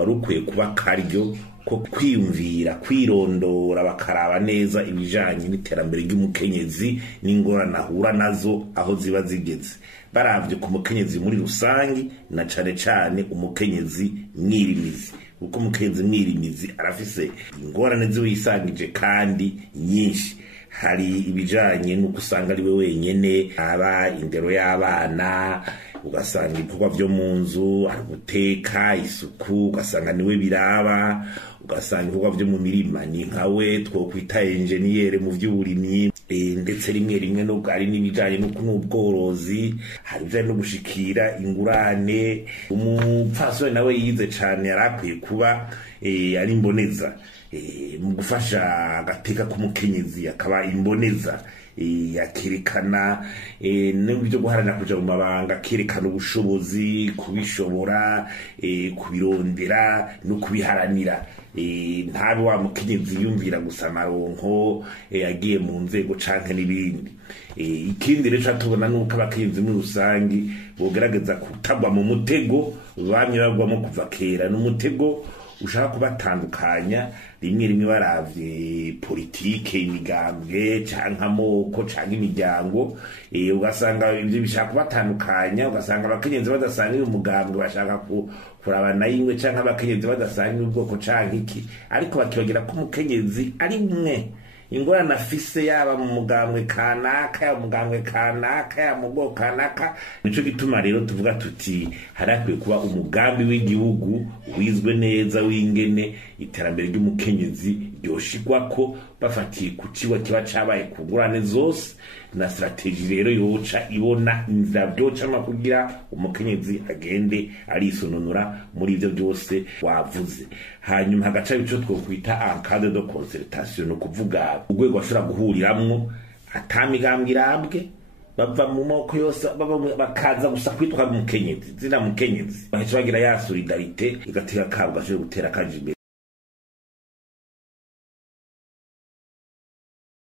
warukwiye kuba karyo ko kwiyumvira kwirondora bakaraba neza ibijanye n'iterambere ry'umukenyezi n'ingorane ahura nazo aho ziba zigeze baravye ku mukenyezi muri rusangi na cane cane umukenyezi mwirimizi kuko umukenyezi mwirimizi arafise ingorane ziwisangije kandi nyinshi hari ibijanye no kusanga ari we wenyene aba indero y'abana ugasanga ibikorwa vyo mu nzu ari guteka isuku ugasanga niwe biraba ugasanga ibikorwa vyo mu mirima ni nkawe twokwita enjeniyere mu vy'uburimyi ndetse rimwe no ari n'ibijanye n'ubworozi hari ibijanye no gushikira ingurane umupfasoni nawe yize cane yarakwiye kuba ari imboneza mu gufasha agateka k'umukenyezi akaba imboneza yakerekana n'ibyo guharanira kuja mu mabanga kerekana ubushobozi kubishobora kubirondera no kubiharanira ntabe wa mukenyezi yumvira gusa amaronko yagiye mu nzego canke n'ibindi ikindi rero tubona nuko abakenyezi muri rusangi bogerageza kutagwa mu mutego bamye bagwamo kuva kera n'umutego ushaka kubatandukanya rimwe baravye politike imigambwe canke amoko canke imiryango ugasanga ivyo bishaka kubatandukanya ugasanga abakenyezi badasanga umugambwe bashaka kurabana yingwe canke abakenyezi badasanga ubwoko canke iki ariko bakibagira ko umukenyezi ari umwe ingorane afise yaba mu mugambwe kanaka ya mugambwe kanaka ya mugo kanaka nico gituma rero tuvuga tuti harakwiye kuba umugambi w'igihugu wizwe neza w'ingene iterambere ry'umukenyezi ryoshigwako bafatiye ku ciwa kiba cabaye ku ngurane zose na strategie rero yoca ibona inzira vyocama kugira umukenyezi agende arisononora muri ivyo byose wavuze hanyuma hagaca ico twokwita encadre de concertation no kuvuga urwego ashobora guhuriramwo atamigambwe irabwe bava mu moko yose bakaza gusa kwitwa umukenyezi zina mukenyezi bahica bagira ya solidarite igateka kabwa cyo gutera kaje